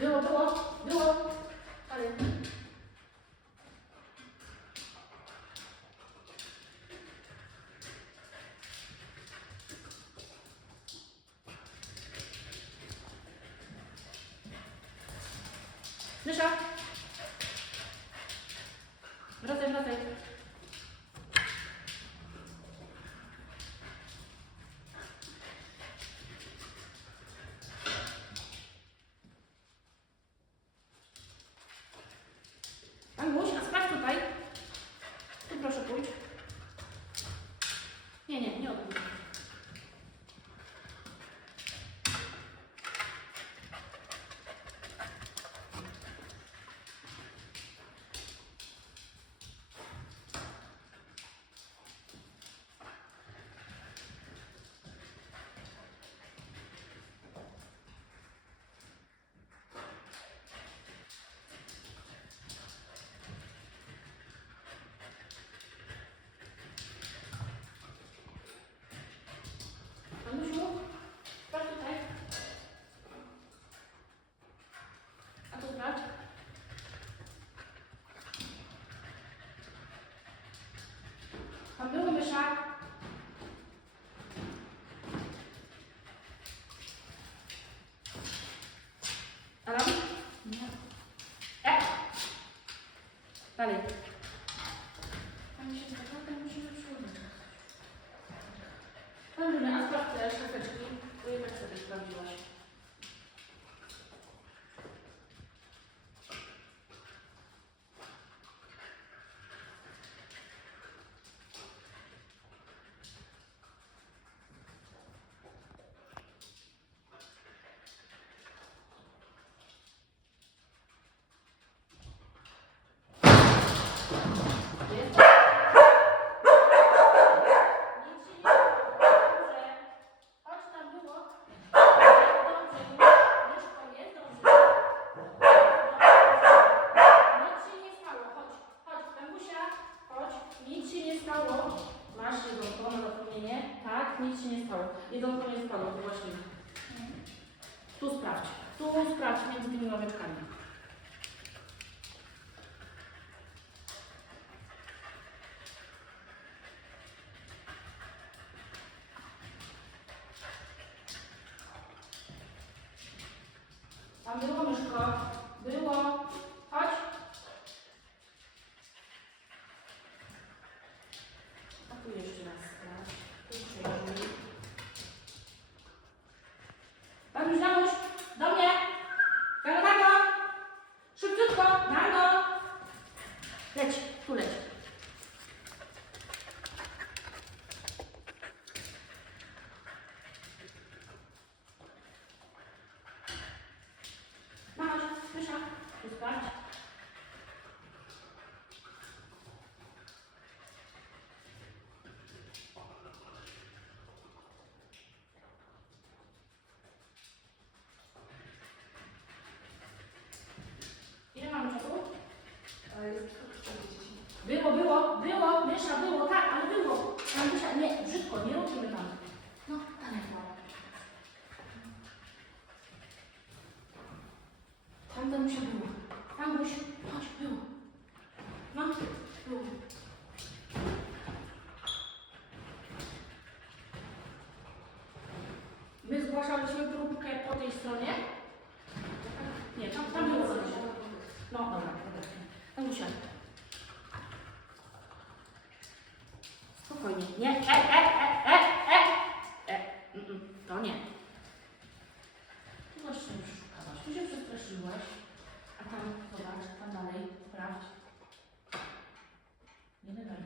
było? Było. Ale... Mysza. Wracaj, wracaj. Stało. Masz jedzonko na zapomnienie. Tak, nic się nie stało. Jedzonko nie spadło, to właśnie. Tu sprawdź. Tu sprawdź między tymi ławeczkami. Tam było myszko. Było. Tu My zgłaszaliśmy próbkę po tej stronie. Nie, tam, tam było coś. No dobra, dobra. Tam musiałem. Spokojnie. Nie, e, e, e, e, e. e. Mm, to nie. Tu właśnie już szukałaś. Tu się przestraszyłaś. A tam, zobacz, tam dalej, sprawdź. என்ன